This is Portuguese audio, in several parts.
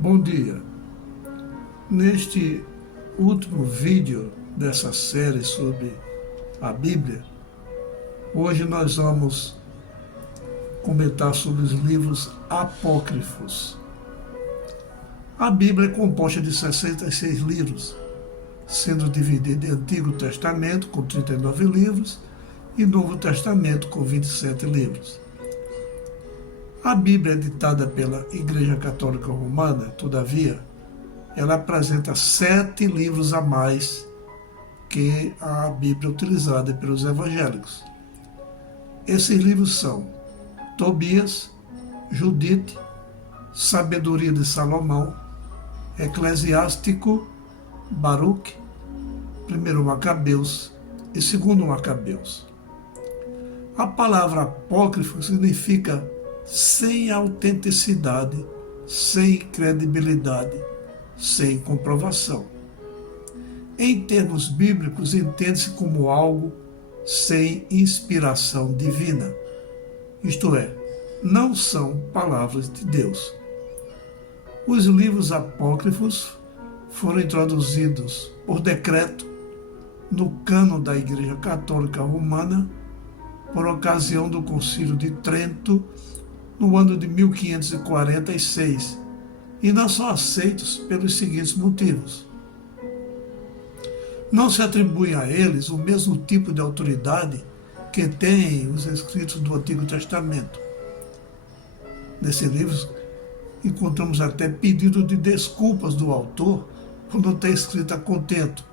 Bom dia. Neste último vídeo dessa série sobre a Bíblia, hoje nós vamos comentar sobre os livros apócrifos. A Bíblia é composta de 66 livros, sendo dividida em Antigo Testamento, com 39 livros, e Novo Testamento, com 27 livros. A Bíblia é ditada pela Igreja Católica Romana, todavia, ela apresenta 7 livros a mais que a Bíblia utilizada pelos evangélicos. Esses livros são Tobias, Judite, Sabedoria de Salomão, Eclesiástico, Baruque, 1 Macabeus e 2 Macabeus. A palavra apócrifo significa sem autenticidade, sem credibilidade, sem comprovação. Em termos bíblicos, entende-se como algo sem inspiração divina. Isto é, não são palavras de Deus. Os livros apócrifos foram introduzidos por decreto no cânon da Igreja Católica Romana por ocasião do Concílio de Trento no ano de 1546 e não são aceitos pelos seguintes motivos. Não se atribui a eles o mesmo tipo de autoridade que têm os escritos do Antigo Testamento. Nesses livros encontramos até pedido de desculpas do autor por não ter escrito a contento,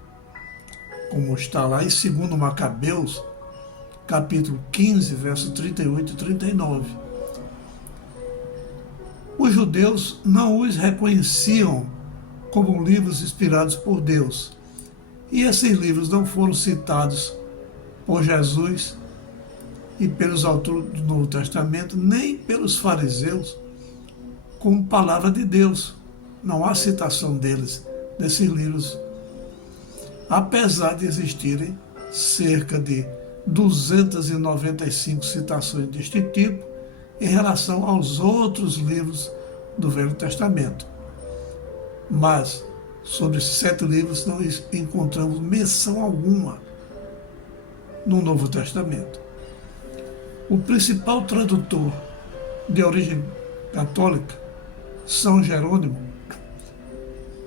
como está lá em 2 Macabeus, capítulo 15, versos 38 e 39. Os judeus não os reconheciam como livros inspirados por Deus, e esses livros não foram citados por Jesus e pelos autores do Novo Testamento, nem pelos fariseus, como palavra de Deus. Não há citação deles, desses livros, apesar de existirem cerca de 295 citações deste tipo em relação aos outros livros do Velho Testamento. Mas sobre esses 7 livros não encontramos menção alguma no Novo Testamento. O principal tradutor de origem católica, São Jerônimo,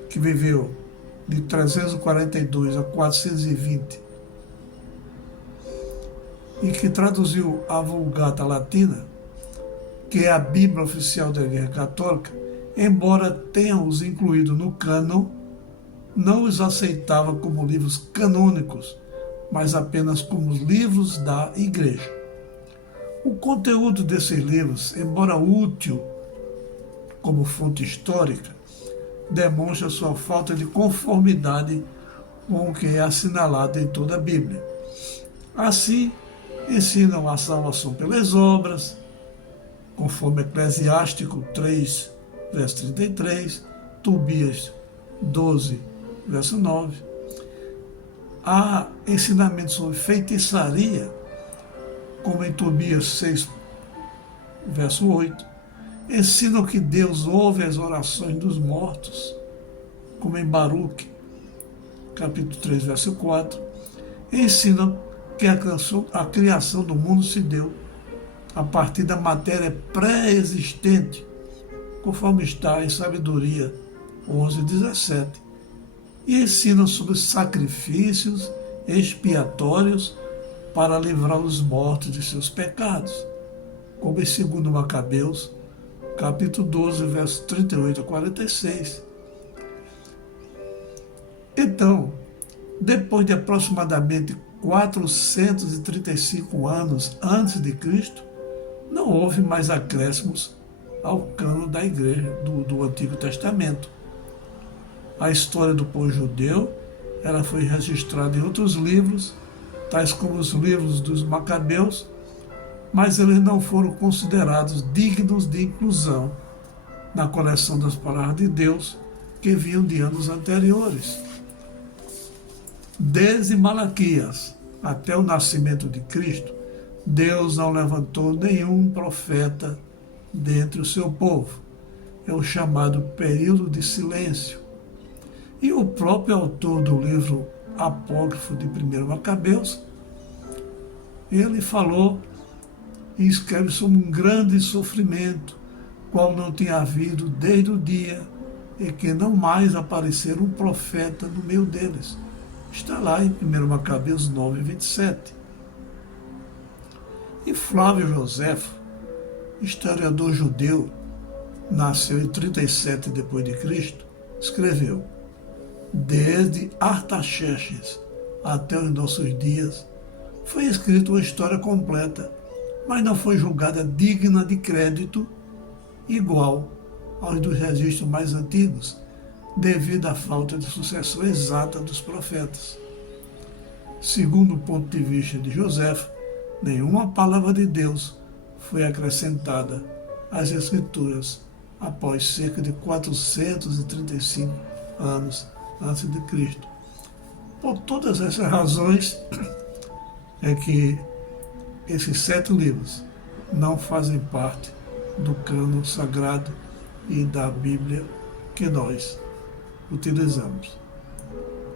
que viveu de 342 a 420 e que traduziu a Vulgata Latina, que é a Bíblia oficial da Igreja Católica, embora tenha os incluído no cânon, não os aceitava como livros canônicos, mas apenas como livros da Igreja. O conteúdo desses livros, embora útil como fonte histórica, demonstra sua falta de conformidade com o que é assinalado em toda a Bíblia. Assim, ensinam a salvação pelas obras, conforme Eclesiástico 3, verso 33, Tobias 12, verso 9. Há ensinamentos sobre feitiçaria, como em Tobias 6, verso 8. Ensinam que Deus ouve as orações dos mortos, como em Baruque, capítulo 3, verso 4. Ensinam que a criação do mundo se deu a partir da matéria pré-existente, conforme está em Sabedoria 11:17, e ensinam sobre sacrifícios expiatórios para livrar os mortos de seus pecados, como em 2 Macabeus, capítulo 12, versos 38 a 46. Então, depois de aproximadamente 435 anos antes de Cristo, não houve mais acréscimos ao cânon da Igreja do Antigo Testamento. A história do povo judeu ela foi registrada em outros livros, tais como os livros dos Macabeus, mas eles não foram considerados dignos de inclusão na coleção das palavras de Deus que vinham de anos anteriores. Desde Malaquias até o nascimento de Cristo, Deus não levantou nenhum profeta dentre o seu povo. é o chamado período de silêncio. E o próprio autor do livro apócrifo de 1 Macabeus, ele falou e escreve sobre um grande sofrimento, qual não tinha havido desde o dia em que não mais aparecera um profeta no meio deles. Está lá em 1 Macabeus 9, 27. E Flávio Joséfo, historiador judeu, nasceu em 37 d.C., escreveu: desde Artaxerxes até os nossos dias, foi escrita uma história completa, mas não foi julgada digna de crédito igual aos dos registros mais antigos, devido à falta de sucessão exata dos profetas. Segundo o ponto de vista de Joséfo, nenhuma palavra de Deus foi acrescentada às Escrituras após cerca de 435 anos antes de Cristo. Por todas essas razões é que esses 7 livros não fazem parte do cânon sagrado e da Bíblia que nós utilizamos.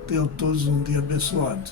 Tenham todos um dia abençoado.